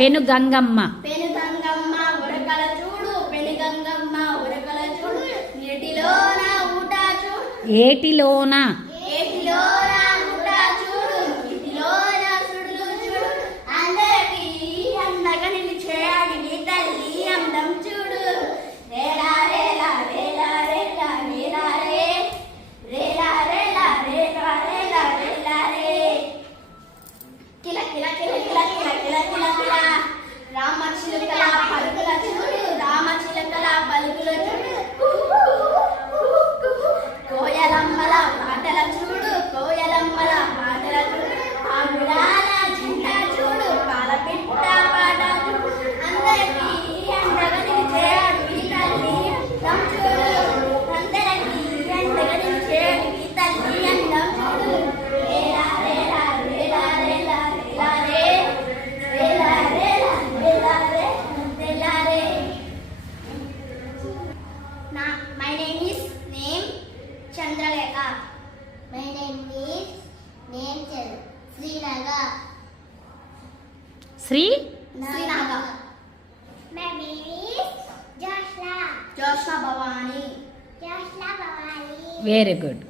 పెను గంగమ్మ పెనుగంగమ్మ ఉరకల చూడు ఉరకల చూడు ఊట చూడు. ఏటిలోనా Sri? Sri Naga. My name is Joshua Joshla Bhavani. Joshua Bhavani. Very good.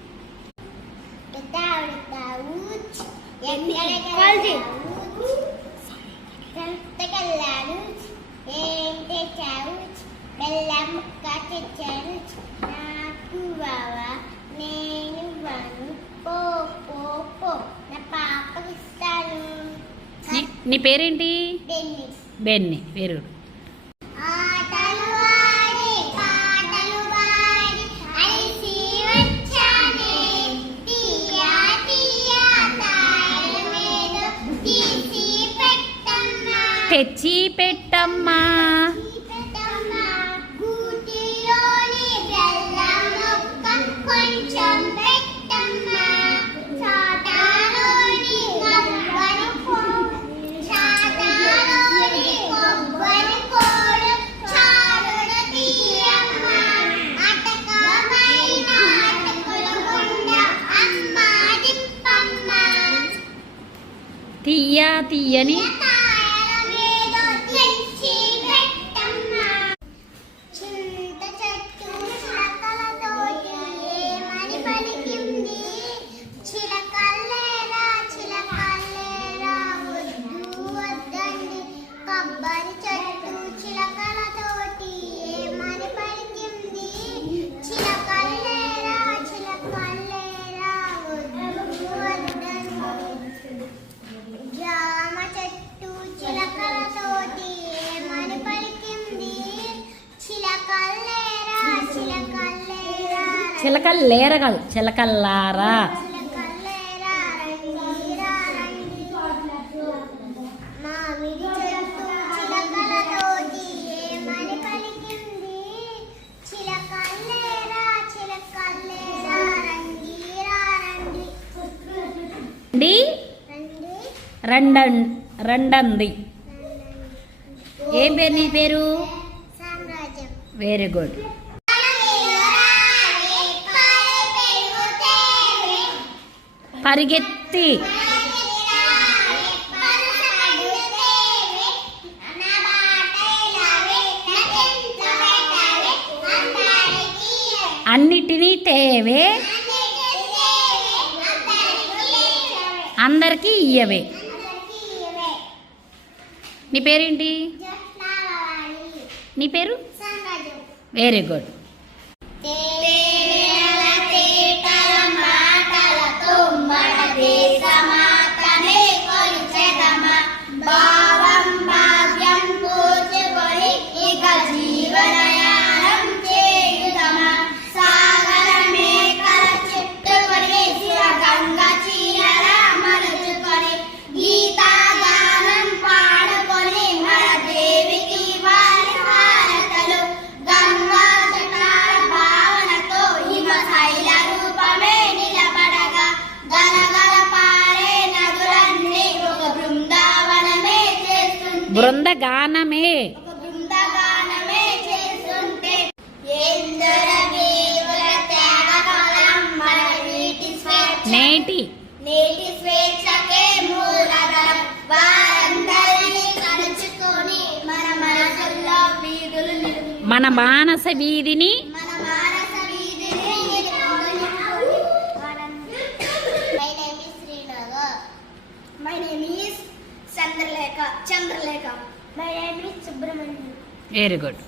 నీ పేరేంటి? బెన్ని. వెరీ. గుడ్ తెచ్చి పెట్టమ్మా. বিরিয়ানি లేరగల్ కాదు చిలకల్లారా రండన్ రండంది ఏం పేరు నీ పేరు? వెరీ గుడ్ పరిగెత్తి. అన్నిటినీ తేవే. అందరికీ ఇయ్యవే. నీ పేరేంటి? నీ పేరు? వెరీ గుడ్ మన నీటి నేటి. నేటి స్వేచ్ఛకే మూలధనం. వారందరినీ కలుచుకొని మన మనసుల్లో వీధులు నిలుపు మన మానస వీధిని Chandralekha Chandralekha my name is Subrahmanyam very good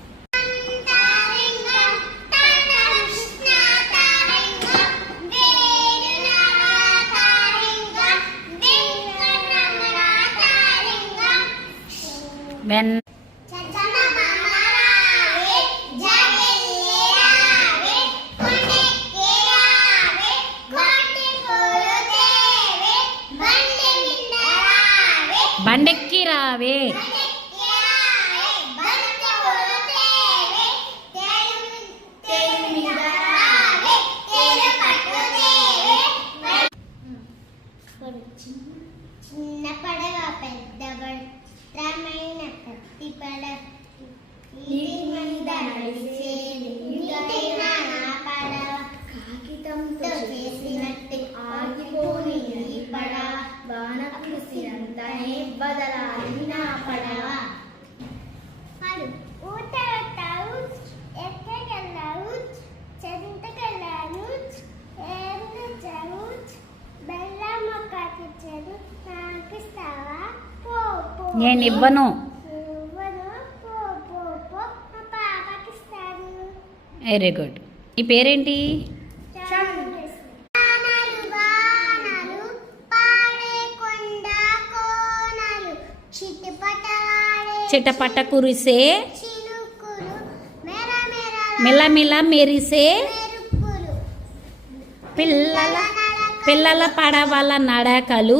when బండెక్కి చిన్న పడవ పెద్ద భద్రమైన కత్తి పడవ కాగితంతో చేసినట్టు ఆగిపోని ఈ పడవ బాణకృషిరంతనే బదలాలి నా పడవ పడు ఊట పెట్టావు నేను ఇవ్వను వెరీ గుడ్ నీ పేరేంటి? చిటపట కురిసే మెల్లమెల్ల మెరిసే పిల్లల పిల్లల పడవల నడకలు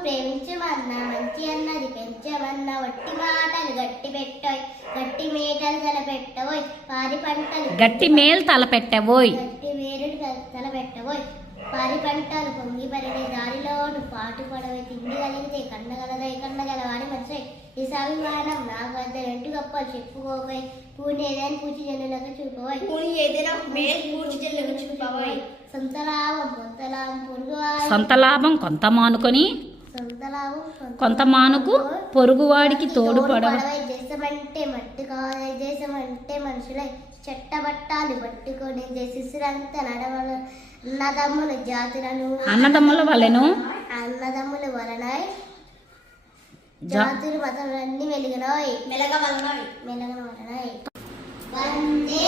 ప్రేమించమన్నా మంచి అన్నది పెంచమన్నా వట్టి మాటలు గట్టి పెట్టోయ్ గట్టి మేటలు తల పెట్టబోయ్ పారి పంటలు గట్టి మేలు తలపెట్టబోయ్ గట్టి వేరుడు తల పెట్టబోయ్ పారి పంటలు పొంగి పరిగే దారిలోను పాటు పడవే తిండి కలిగితే కన్నగలదై కన్నగలవాడి మనిషి ఈ సావిమానం నాకు వద్ద రెండు గొప్పలు చెప్పుకోపోయి పూని ఏదైనా పూచి జల్లులకు చూపబోయ్. పూని ఏదైనా మేలు పూడ్చి చెల్లెలు చూపబోయ్. సొంత లాభం కొంత లాభం పొరుగు సొంత లాభం కొంత మానుకొని కొంత మానుకు పొరుగువాడికి తోడు పడవ మట్టి కావాలి మనుషులై చెట్టబట్టాలు పట్టుకొని దేశిస్తురంత నడవల అన్నదమ్ముల జాతులను అన్నదమ్ముల వలెను? అన్నదమ్ముల వలనై జాతులు మతములన్నీ వెలుగునాయి. మెలగవలనోయ్. మెలగన వలనై వందే